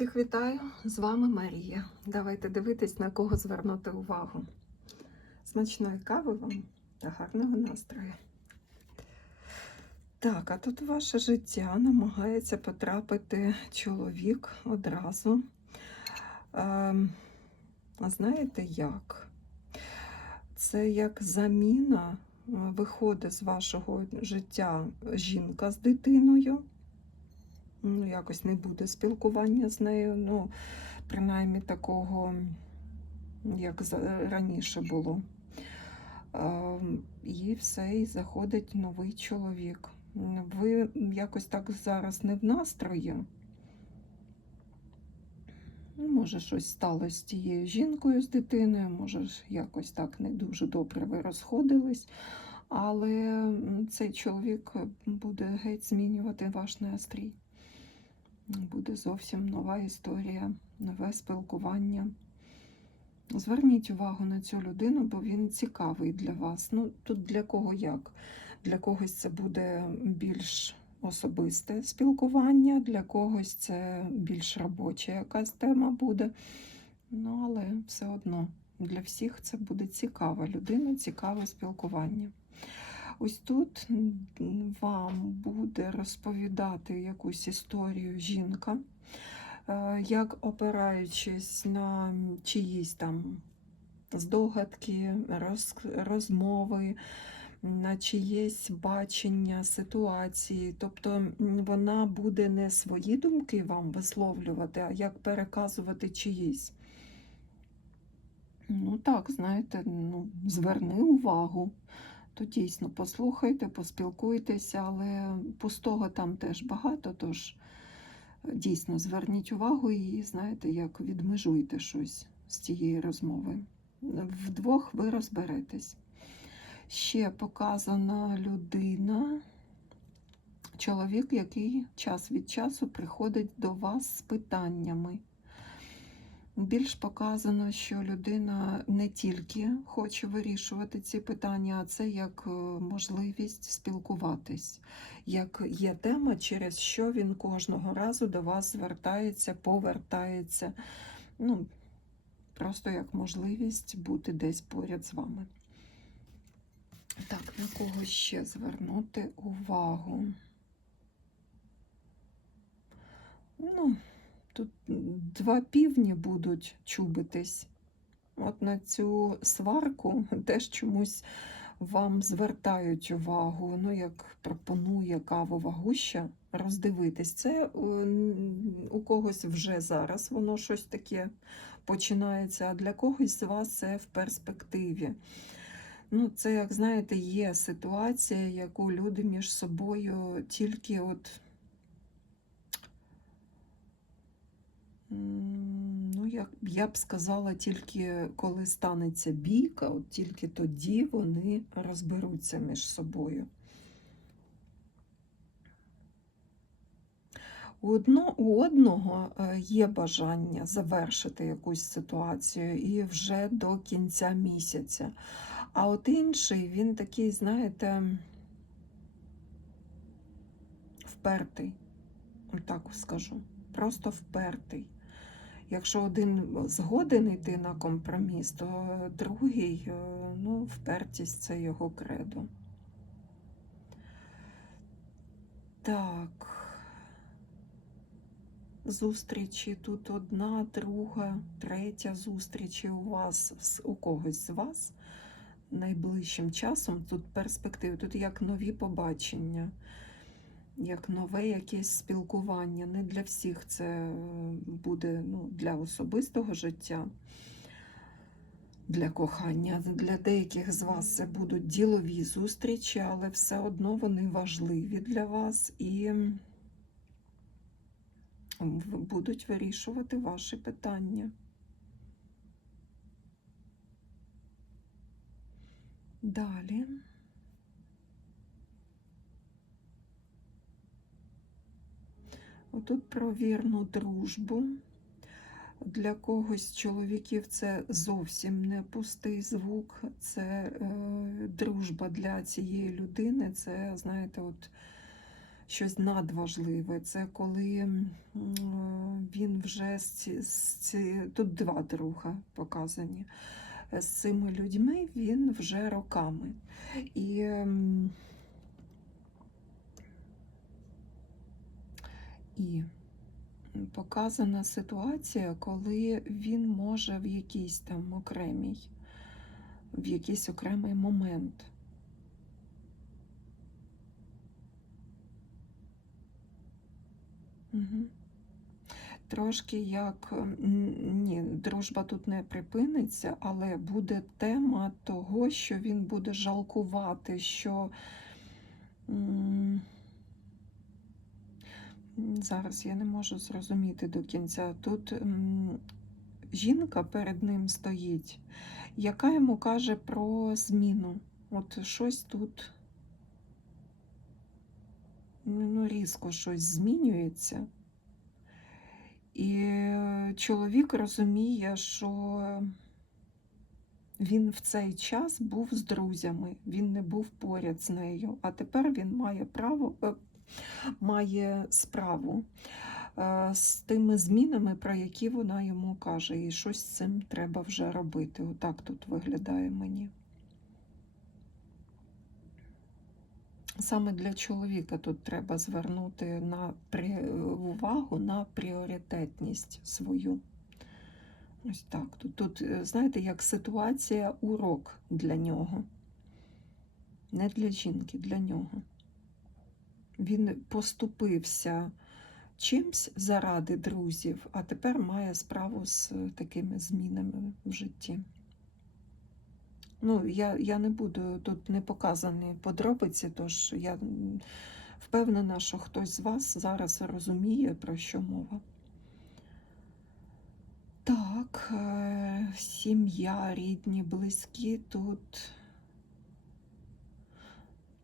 Всіх вітаю! З вами Марія. Давайте дивитись, на кого звернути увагу. Смачної кави вам та гарного настрою. Так, а тут ваше життя намагається потрапити чоловік одразу. Ем, а знаєте як? Це як заміна е, виходить з вашого життя жінка з дитиною ну, якось не буде спілкування з нею. Ну, принаймні такого, як раніше було. І все, і заходить новий чоловік. Ви якось так зараз не в настрої. Ну, Може, щось сталося з тією жінкою, з дитиною, може, якось так не дуже добре ви розходились. Але цей чоловік буде геть змінювати ваш настрій буде зовсім нова історія, нове спілкування. Зверніть увагу на цю людину, бо він цікавий для вас. Ну, тут для кого як? Для когось це буде більш особисте спілкування, для когось це більш робоча якась тема буде. Ну, але все одно для всіх це буде цікава людина, цікаве спілкування. Ось тут вам буде розповідати якусь історію жінка, е, як опираючись на чиїсь там здогадки, роз, розмови, на чиєсь бачення ситуації. Тобто вона буде не свої думки вам висловлювати, а як переказувати чиїсь. Ну так, знаєте, ну, зверни увагу то дійсно послухайте, поспілкуйтеся, але пустого там теж багато, тож е, дійсно зверніть увагу і знаєте, як відмежуйте щось з цієї розмови. Вдвох ви розберетесь. Ще показана людина, чоловік, який час від часу приходить до вас з питаннями. Більш показано, що людина не тільки хоче вирішувати ці питання, а це як е, можливість спілкуватись, як є тема, через що він кожного разу до вас звертається, повертається. Ну, Просто як можливість бути десь поряд з вами. Так, на кого ще звернути увагу? Ну, Тут два півні будуть чубитись. От на цю сварку теж чомусь вам звертають увагу. Ну, як пропонує кавова гуща, роздивитись. Це е, у когось вже зараз воно щось таке починається, а для когось з вас це в перспективі. Ну, Це, як знаєте, є ситуація, яку люди між собою тільки от. Ну, як я б сказала, тільки коли станеться бійка, от тільки тоді вони розберуться між собою. У, одно, у одного е, є бажання завершити якусь ситуацію і вже до кінця місяця. А от інший, він такий, знаєте, впертий, так скажу, просто впертий. Якщо один згоден йти на компроміс, то другий, е, ну, впертість це його кредо. Так. Зустрічі тут одна, друга, третя зустрічі у вас, у когось з вас найближчим часом. Тут перспективи, тут як нові побачення як нове якесь спілкування. Не для всіх це е, буде ну, для особистого життя, для кохання. Для деяких з вас це будуть ділові зустрічі, але все одно вони важливі для вас і будуть вирішувати ваші питання. Далі. Отут про вірну дружбу. Для когось чоловіків це зовсім не пустий звук, це е, дружба для цієї людини, це, знаєте, от щось надважливе. Це коли е, він вже з ці, з ці, тут два друга показані. З цими людьми він вже роками. І ем, І показана ситуація, коли він може в якийсь там окремій, в якийсь окремий момент. Угу. Трошки як ні, дружба тут не припиниться, але буде тема того, що він буде жалкувати, що. Зараз я не можу зрозуміти до кінця. Тут жінка перед ним стоїть, яка йому каже про зміну. От щось тут ну, різко щось змінюється. І чоловік розуміє, що він в цей час був з друзями, він не був поряд з нею, а тепер він має право, е, має справу е, з тими змінами, про які вона йому каже, і щось з цим треба вже робити. Отак тут виглядає мені. Саме для чоловіка тут треба звернути на увагу на пріоритетність свою. Ось так. Тут, тут, е, знаєте, як ситуація урок для нього. Не для жінки, для нього. Він поступився чимсь заради друзів, а тепер має справу з такими змінами в житті. Ну, я, я не буду, тут не показані подробиці, тож я впевнена, що хтось з вас зараз розуміє, про що мова. Так, е, сім'я, рідні, близькі тут,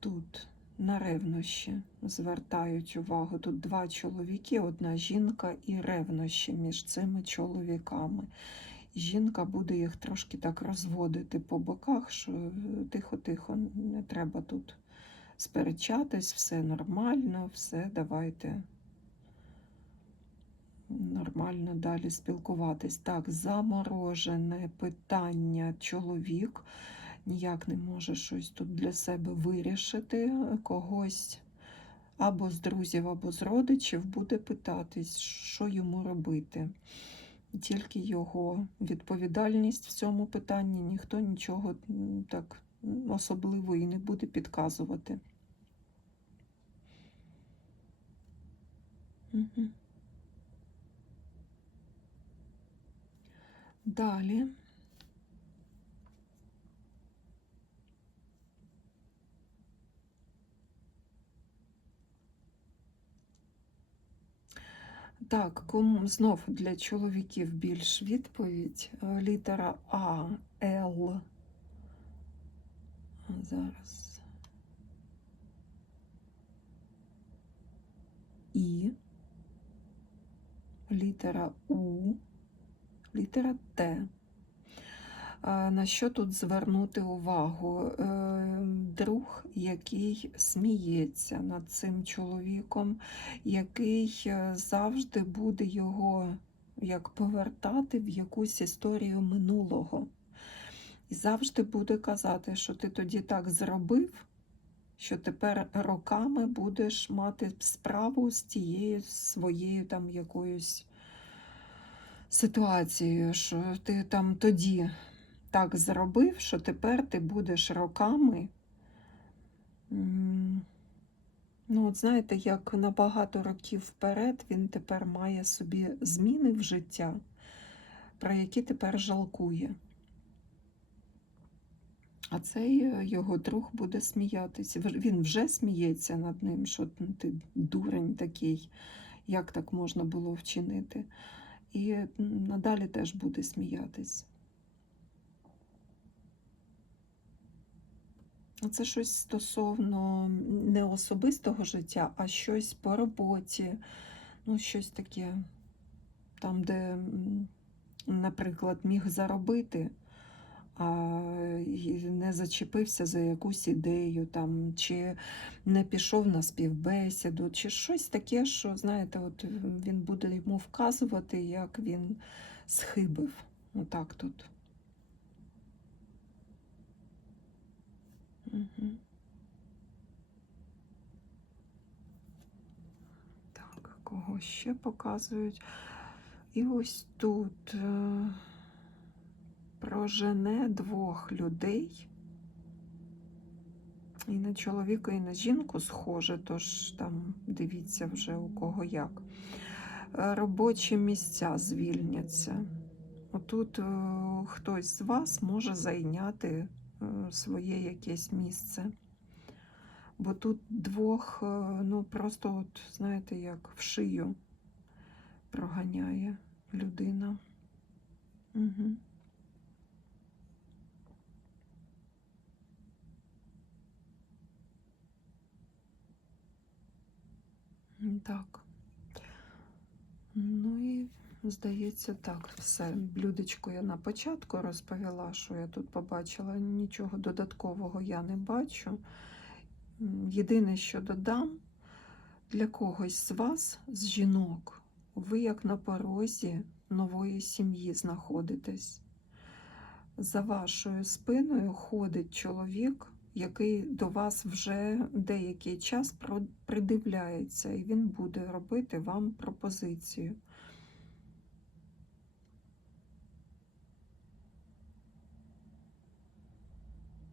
тут на ревнощі звертають увагу. Тут два чоловіки, одна жінка і ревнощі між цими чоловіками. Жінка буде їх трошки так розводити по боках, що е, тихо-тихо, не треба тут сперечатись, все нормально, все, давайте нормально далі спілкуватись. Так, заморожене питання чоловік ніяк не може щось тут для себе вирішити, когось або з друзів, або з родичів буде питатись, що йому робити. Тільки його відповідальність в цьому питанні ніхто нічого так особливо і не буде підказувати. Угу. Далі. Так, кому знов для чоловіків більш відповідь. Е, Літера А, Л. Зараз. І. Літера У. Літера Т. На що тут звернути увагу? Е, Друг, який сміється над цим чоловіком, який е, завжди буде його як повертати в якусь історію минулого. І завжди буде казати, що ти тоді так зробив, що тепер роками будеш мати справу з тією своєю там якоюсь ситуацією, що ти там тоді так зробив, що тепер ти будеш роками. Ну, от знаєте, як на багато років вперед він тепер має собі зміни в життя, про які тепер жалкує. А цей е, його друг буде сміятися. Він вже сміється над ним, що ти дурень такий, як так можна було вчинити. І надалі теж буде сміятись. Це щось стосовно не особистого життя, а щось по роботі, ну, щось таке, там, де, наприклад, міг заробити, а, не зачепився за якусь ідею, там, чи не пішов на співбесіду, чи щось таке, що, знаєте, от він буде йому вказувати, як він схибив. Отак тут. Так, кого ще показують? І ось тут е, прожене двох людей. І на чоловіка, і на жінку схоже, тож там дивіться вже у кого як. Е, Робочі місця звільняться. Отут е, хтось з вас може зайняти своє якесь місце. Бо тут двох, е, ну просто, от, знаєте, як в шию проганяє людина. Угу. Так. Ну і здається, так, все. Блюдечко я на початку розповіла, що я тут побачила. Нічого додаткового я не бачу. Єдине, що додам, для когось з вас, з жінок, ви як на порозі нової сім'ї знаходитесь. За вашою спиною ходить чоловік, який до вас вже деякий час придивляється, і він буде робити вам пропозицію.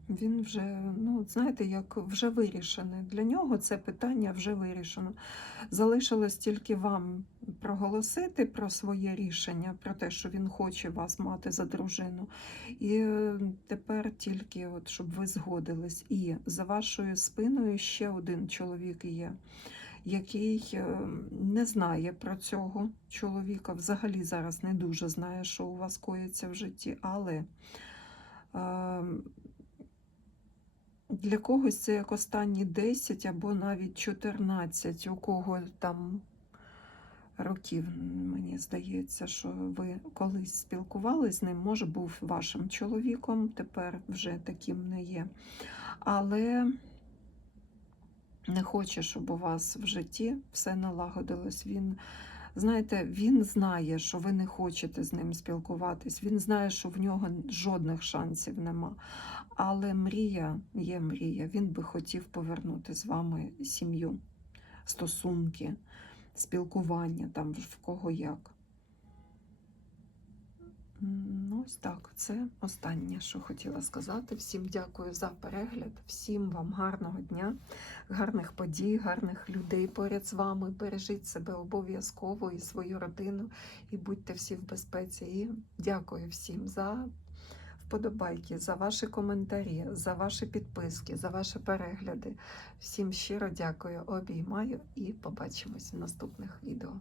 Він вже, ну, знаєте, як вже вирішене. Для нього це питання вже вирішено. Залишилось тільки вам проголосити про своє рішення, про те, що він хоче вас мати за дружину. І е, тепер тільки, от, щоб ви згодились. І за вашою спиною ще один чоловік є, який е, не знає про цього чоловіка. Взагалі зараз не дуже знає, що у вас коїться в житті, але. е, для когось це як останні 10 або навіть 14, у кого там років, мені здається, що ви колись спілкувалися з ним, може, був вашим чоловіком, тепер вже таким не є. Але не хоче, щоб у вас в житті все налагодилось. Він, знаєте, він знає, що ви не хочете з ним спілкуватись. Він знає, що в нього жодних шансів нема. Але мрія є мрія. Він би хотів повернути з вами сім'ю, стосунки, спілкування там в кого як. Ось так, це останнє, що хотіла сказати. Всім дякую за перегляд, всім вам гарного дня, гарних подій, гарних людей поряд з вами. Бережіть себе обов'язково і свою родину, і будьте всі в безпеці. І дякую всім за вподобайки, за ваші коментарі, за ваші підписки, за ваші перегляди. Всім щиро дякую, обіймаю і побачимось в наступних відео.